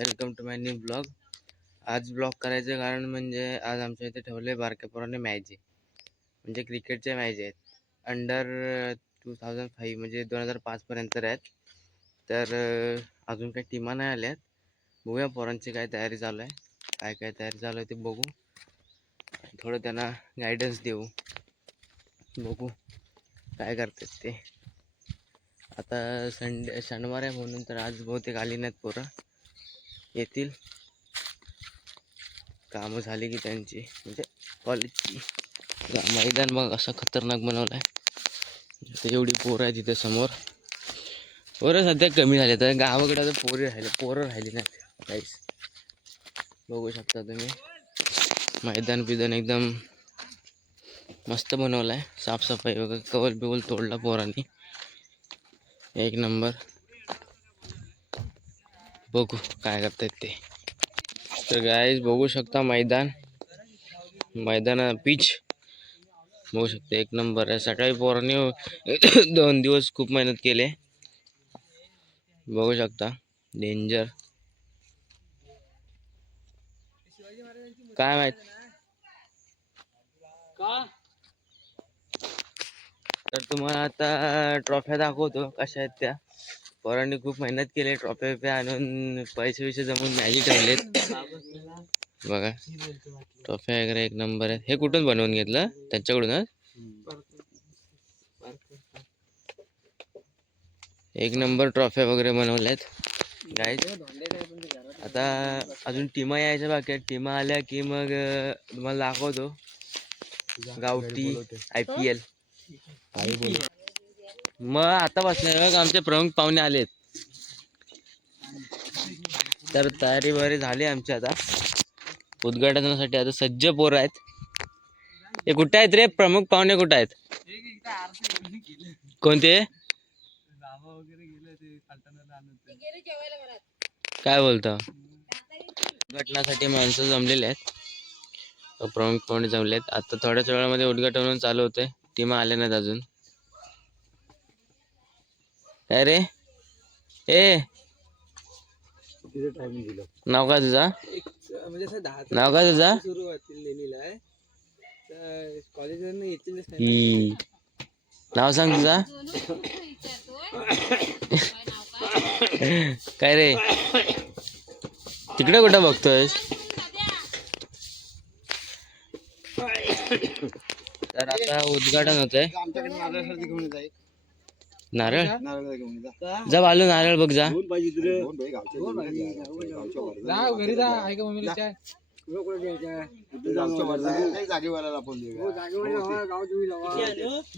Welcome to my new blog. आज blog करायचं कारण म्हणजे आज आमच्या इथे ठेवले बारक्या पोरांनी मॅच आहे, म्हणजे क्रिकेटच्या मॅच आहेत. अंडर 2005 म्हणजे 2005 पर्यंत आहेत. तर अजून काही टीमा नाही आल्यात. बघूया पोरांची काय तयारी चालू आहे, काय तयारी चालू आहे ते बघू, थोडं त्यांना गायडन्स देऊ, बघू काय करतात ते. आता शनिवार आहे म्हणून तर आज बहुतेक आली नाहीत पोरं, येतील कामं झाली की त्यांची, म्हणजे कॉलेजची. मैदान मग असं खतरनाक बनवलं आहे. तर एवढी पोरं आहे तिथे समोर. पोरं सध्या कमी झाले, तर गावाकडे आता पोरं राहिली नाहीत काहीच. बघू शकता तुम्ही मैदान बिदान एकदम मस्त बनवलं आहे. साफसफाई वगैरे, कवल बिवल तोडला पोरांनी, एक नंबर. बघू काय करतात ते. तर गाईज बघू शकता मैदान पिच बघू शकता, एक नंबर आहे. सकाळी पोरांनी 2 दिवस खूप मेहनत केले, बघू शकता. डेंजर काय माहित का. तर तुम्हाला आता ट्रॉफ्या दाखवतो कशा आहेत त्या. पोरांनी खूप मेहनत केली, ट्रॉफ्या आणून पैसे जमून मॅगी ठेवलेत. बघा ट्रॉफ्या वगैरे एक नंबर आहेत. हे कुठून बनवून घेतलं? त्यांच्याकडूनच एक नंबर ट्रॉफ्या वगैरे बनवल्यात गाईज. आता अजून टीमा यायच्या बाकी आहेत. टीमा आल्या की मग तुम्हाला दाखवतो गावठी IPL. मग आता बसणार बघ, आमचे प्रमुख पाहुणे आलेत. तर तयारी वगैरे झाली आमची. आता उद्घाटनासाठी आता सज्ज पोरं आहेत. हे कुठे आहेत रे प्रमुख पाहुणे, कुठे आहेत? कोणते? काय बोलतो? उद्घाटनासाठी माणसं जमलेले आहेत, प्रमुख पाहुणे जमले आहेत. आता थोड्याच वेळामध्ये उद्घाटन चालू होते. टीमा आल्या नाहीत अजून. अरे ए नाव काय तुझा? नाव काय तुझा? नाव सांग तुझा. काय रे तिकडे कुठं बघतोयस? तर आता उद्घाटन होतंय. नारळ जा बालू, नारळ बघ जा.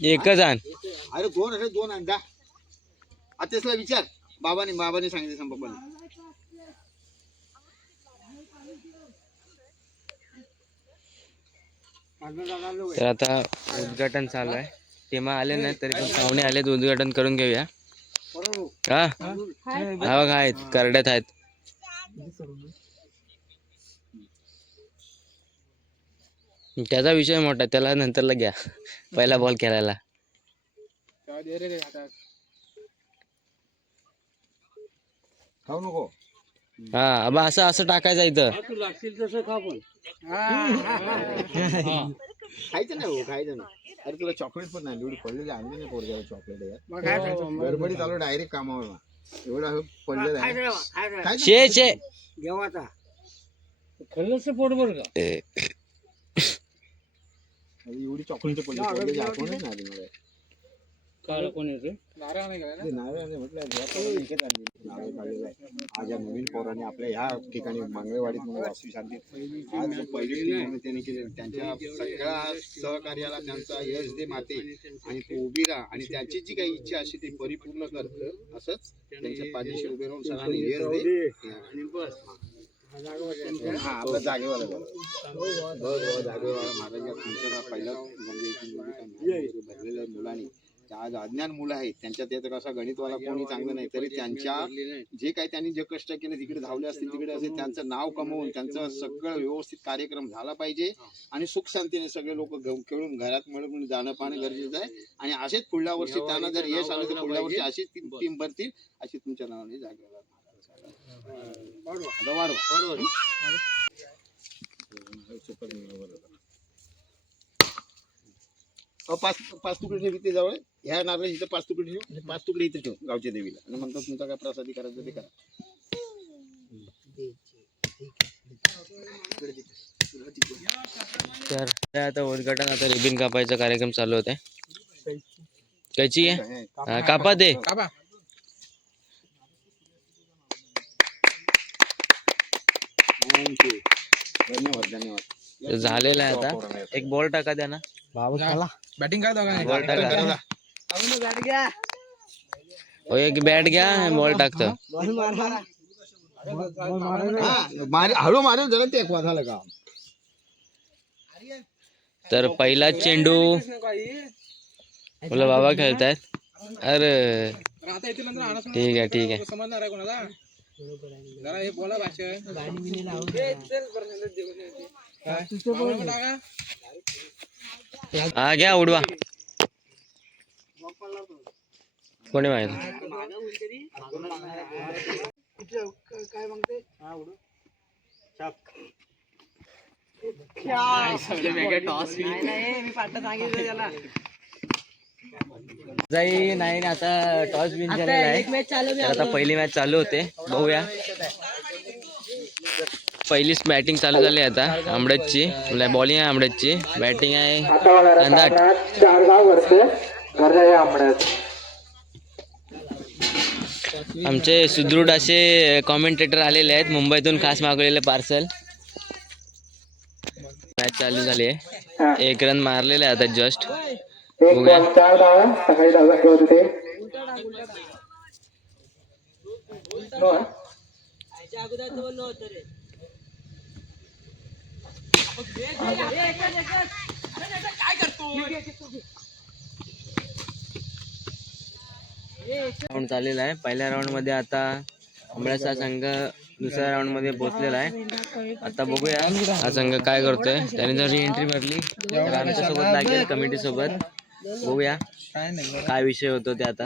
एकच आण. अरे दोन अंडा आतेसला विचार. बाबाने सांगितलं संपप्पाने. तर आता उद्घाटन चालू आहे. टीमा आले नाही तरी पण पाहुणे आलेत, उद्घाटन करून घेऊया. हा बघ आहेत, करड्यात आहेत. त्याचा विषय मोठा, त्याला नंतरला घ्या, पहिला बॉल खेळायला. खाऊ नको. हा अब असं टाकायचं इथं. खायचं नाही हो, खायचं नाही. अरे तुला चॉकलेट पण नाही, एवढी पडलेली आणली नाही पोरग्याला चॉकलेट. गडबडी चालू, डायरेक्ट कामावर. एवढं पडलेलं आहे. शे जेवाचा खरंच पोट बर का. एवढी चॉकलेट पडली, आठवणच नाही आली मला. काळ कोण येते? नारळ म्हटलं नारळ काढलेला आहे. आज या नवीन पोराने आपल्या ह्या ठिकाणी मंगळवाडीत वास्तू शांती आज पहिली टीम त्यांनी केली. त्यांच्या सगळ्या सहकार्याला त्यांचा यश दे माते, आणि तो उभी राहा आणि त्यांची जी काही इच्छा असेल ती परिपूर्ण कर. असंच त्यांच्या पाठीशी उभे राहून सगळ्यांनी यश दे आणि बस. हा आपल्या जागेवर जागेवर महाराज तुमच्या पहिला म्हणजे भरलेल्या मुलांनी आज अज्ञान मुलं आहेत, त्यांच्यात येतं कसं गणितवाला कोणी चांगलं नाही तरी त्यांच्या जे काही त्यांनी जे कष्ट केले तिकडे धावले असतील, तिकडे असेल त्यांचं नाव कमवून त्यांचं सगळं व्यवस्थित कार्यक्रम झाला पाहिजे आणि सुख शांतीने सगळे लोक खेळून घरात मिळून जाणं पाहणं गरजेचं आहे. आणि असेच पुढल्या वर्षी त्यांना जर यश आलं तर पुढल्या वर्षी अशीच टीम भरतील, अशी तुमच्या नावाने जागेवर पाच पाच तुकडे ठेव इथे जवळ, ह्या नारळाची इथं 5 तुकडे ठेव आणि 5 तुकडे इथे ठेव गावच्या देवीला, आणि म्हणतात तुमचा काय प्रसादी करायचं ते करा. तर आता उद्घाटन, आता रिबिन कापायचा कार्यक्रम चालू होता. कैची आहे कापा दे. धन्यवाद धन्यवाद. झालेला आहे आता. एक बॉल टाका द्या ना. बॅटिंग करा दोघांनी. बॉल टाका. हो एक बॅट घ्या, बॉल टाकतो. हळू मारेल जरा ते झालं का. तर पहिला चेंडू बोला बाबा खेळतायत. अरे ठीक आहे ठीक आहे. समजणार आहे कोणाला जरा हे बोला भाषा. हा घ्या उडवा. कोणी माहित जाई नाही ना. आता टॉस विन झालेला आहे. तर आता पहिली मॅच चालू होते, बघूया. पहिलीच बॅटिंग चालू झाली आता आंबडची. बॉलिंग आहे आंबडची, बॅटिंग आहे कंदाट. आमचे सुदृढ असे कॉमेंटेटर आलेले आहेत मुंबईतून, खास मागवलेले पार्सल. मॅच चालू झाली आहे. 1 रन मारलेला आहे आता जस्ट. बघूया. राऊंड चाललेला आहे. पहिल्या राऊंड मध्ये आता आंबळ्याचा संघ दुसऱ्या राऊंड मध्ये पोहोचलेला आहे. आता बघूया हा संघ काय करतोय. त्याने जर एंट्री भरली तर आमच्या सोबत लागेल कमिटी सोबत. बघूया काय विषय होतो ते आता.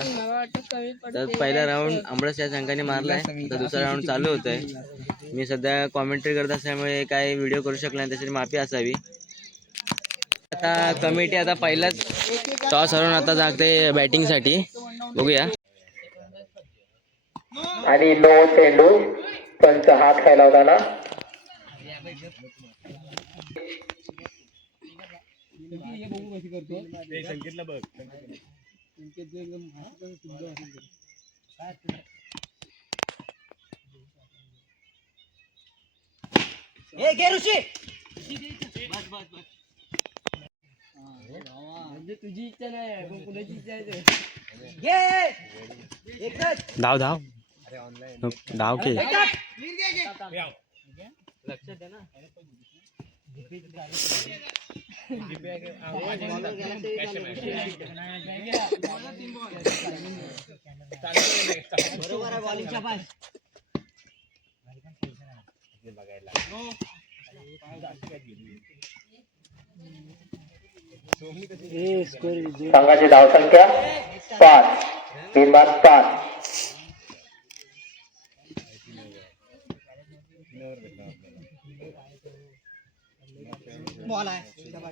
तर पहिला राऊंड आंबळस या संघाने मारलाय. आता दुसरा राऊंड चालू होतोय. मी सध्या कॉमेंट्री करत असल्यामुळे काय व्हिडिओ करू शकला नाही, त्याची माफी असावी. आता कमिटी आता पहिलाच टॉस हरवून आता जागते बॅटिंग साठी. बघूया. आणि नो चेंडू पंच हात खायला होता ना. तुझी इच्छा नाही, कुणाची इच्छा आहे. धाव धाव धाव के संघाची धावसंख्या 5. 3 बाद 5. बॉल आहे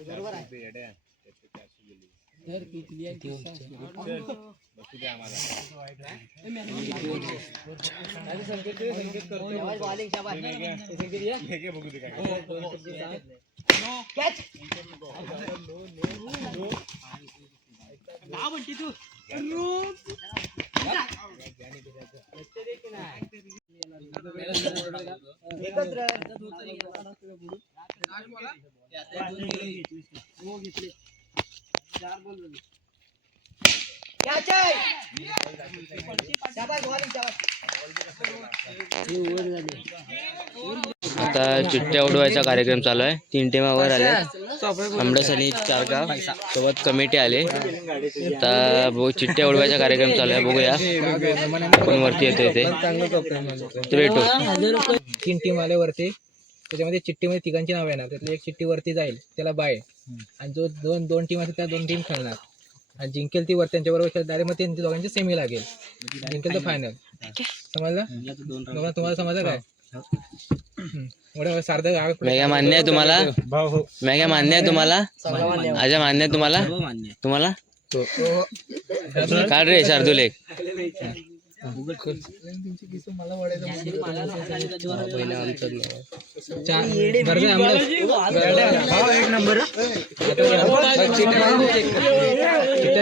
बरोबर आहे. आता चिठ्ठ्या उडवायचा कार्यक्रम चालू आहे. 3 टीमा वर आल्या. आंबडस आणि चारगाव सोबत कमिटी आले. आता चिठ्ठ्या उडवायचा कार्यक्रम चालू आहे. बघूया कोण वरती येतोय ते. भेटू. 3 टीम आले वरती. त्याच्यामध्ये चिठ्ठीमध्ये तिघांची नाव येणार. त्यातली एक चिठ्ठी वरती जाईल, त्याला बाय. आणि जो दोन टीम असतील त्या 2 टीम खेळणार. आणि जिंकेल ती वर त्यांच्याबरोबर खेळत डायरेक्ट मग त्यांच्या दोघांची सेमी लागेल. जिंकेल तर फायनल. समजलं तुम्हाला समजलं काय? एवढं सार्थ गाव मेघा मान्य आहे तुम्हाला? मेघा मान्य आहे तुम्हाला? आजा मान्य आहे तुम्हाला? तुम्हाला काढ रे शार्दूल एक.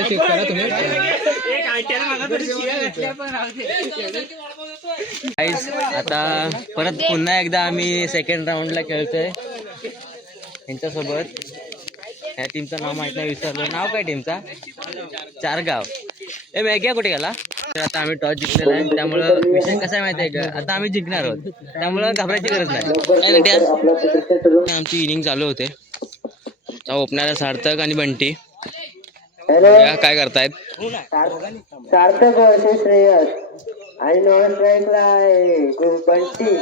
चेक करा तुम्ही. गाईस आता परत पुन्हा एकदा आम्ही सेकंड राऊंडला खेळतोय यांच्यासोबत. ह्या टीमचं नाव माहित नाही, विसरलो. नाव काय टीमचा? चारगाव. ए मेघ्या कुठे गेला? तर आता आम्ही टॉस जिंकलेला आहे, त्यामुळं विषय कसा आहे माहिती आहे का, आता आम्ही जिंकणार आहोत, त्यामुळं घाबरायची गरज नाही. आमची इनिंग चालू होते. ओपनर सार्थक आणि बंटी काय करतायत? सार्थक वर्सेस श्रेयस आणि नॉन स्ट्राईकला आहे बंटी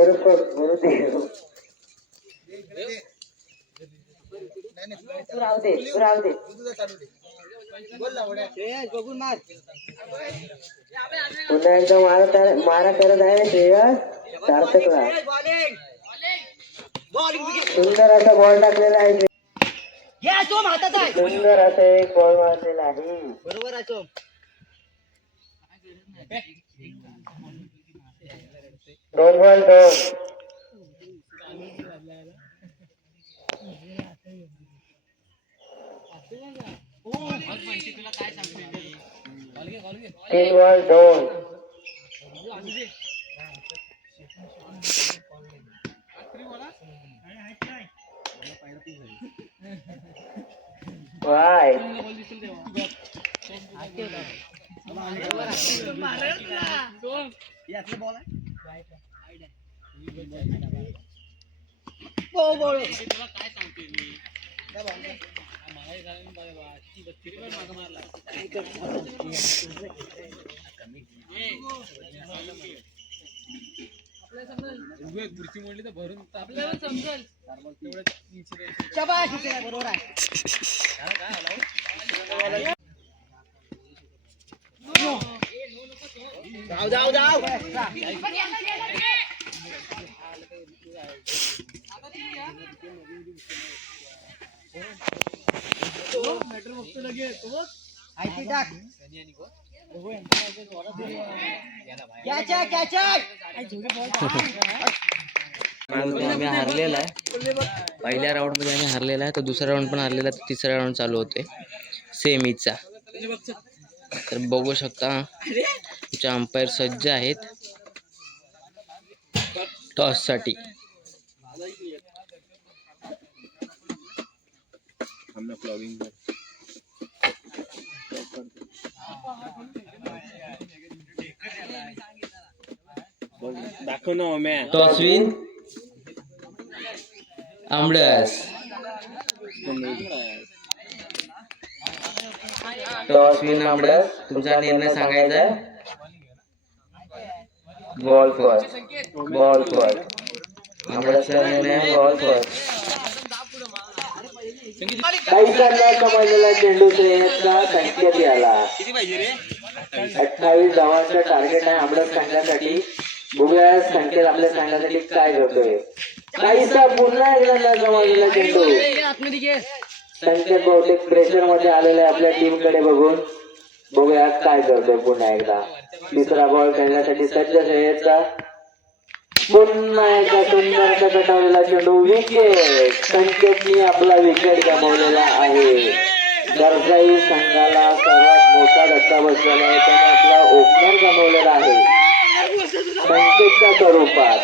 उर्फ गुरुदेव. राहू दे. पुन्हा एकदा मारा करत आहे श्रेयस सार्थकला. सुंदर असा बॉल टाकलेला आहे. सुंदर असा एक बॉल मारलेला आहे. बरोबर आहे. 2 बॉल 2. तीन बॉल 2. वाय आम्ही हारलेला आहे. पहिल्या राऊंड मध्ये आम्ही हारलेला आहे, तर दुसरा राऊंड पण हारलेला आहे, तर तिसरा राऊंड चालू होते सेमीचा. तर बघू शकता आमचे अंपायर सज्ज आहेत टॉस साठी. टॉसविन आमडस. टॉसविन आमडस, तुमचा निर्णय सांगायचा आहे. Ball first. आमडसचा निर्णय बॉल फर्स्ट. काहीसा समजलेला चेंडू श्रेयसला संकेत आला. 28 धावांचा टार्गेट आहे आमडस संघासाठी. बघूया संकेत आपल्या संघासाठी काय करतोय. काहीसा पुन्हा एकदा न समजलेला चेंडू. संकेत बहुतेक प्रेशर मध्ये आलेला आहे आपल्या टीम कडे बघून. बघूया काय करतोय पुन्हा एकदा. तिसरा बॉल खेळण्यासाठी सज्ज श्रेयसचा. पुन्हा एकदा सुंदर गटावलेला चेंडू. विकेट. संकेतनी आपला विकेट गमावलेला आहे. दर्जाई संघाला सर्वात मोठा धक्का बसलेला आहे. त्याने आपला ओपनर गमावलेला आहे संकेतच्या स्वरूपात.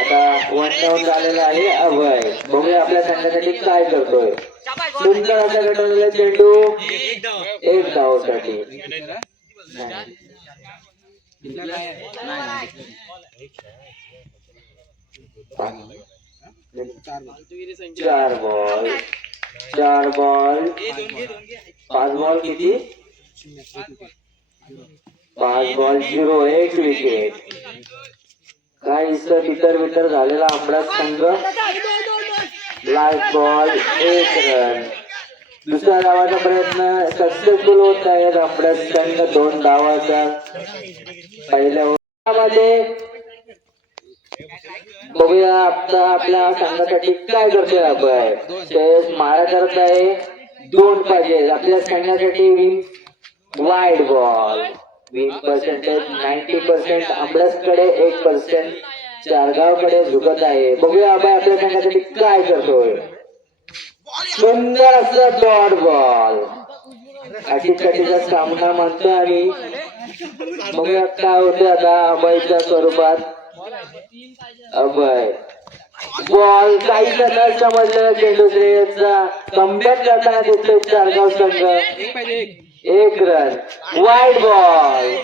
आता 1 डाऊन झालेला आहे अभय. बघूया आपल्या संघासाठी काय करतोय. सुंदर असा गटावलेला चेंडू. 1 धावासाठी. 4 बॉल 5 बॉल किती. 5 बॉल 0. 1 विकेट. काही तितर झालेला आमडस संघ. Last ball 1 run. दुसऱ्या धावाचा प्रयत्न सक्सेसफुल होत आहे. अभ्यास संघ 2 धावाचा पहिल्या ओव्हरमध्ये. बघूया आता आपल्या संघासाठी काय करतोय अभय. श्रेयस मारा करत आहे. 2 पाहिजे आपल्या संघासाठी. Win wide ball. Win percentage 90%. अमरसकडे 1%. चारगावकडे झुकत आहे. बघूया अभय आपल्या संघासाठी काय करतोय. सुंदर असं डॉट बॉल. अटीतटीचा सामना म्हणतो आणि बघूया काय होते आता अभयच्या स्वरूपात. अभय बॉल काहीच न समजलेला चेंडू श्रेयसचा कमबॅक करताना दिसतोय चारगाव संघ. 1 रन. Wide ball.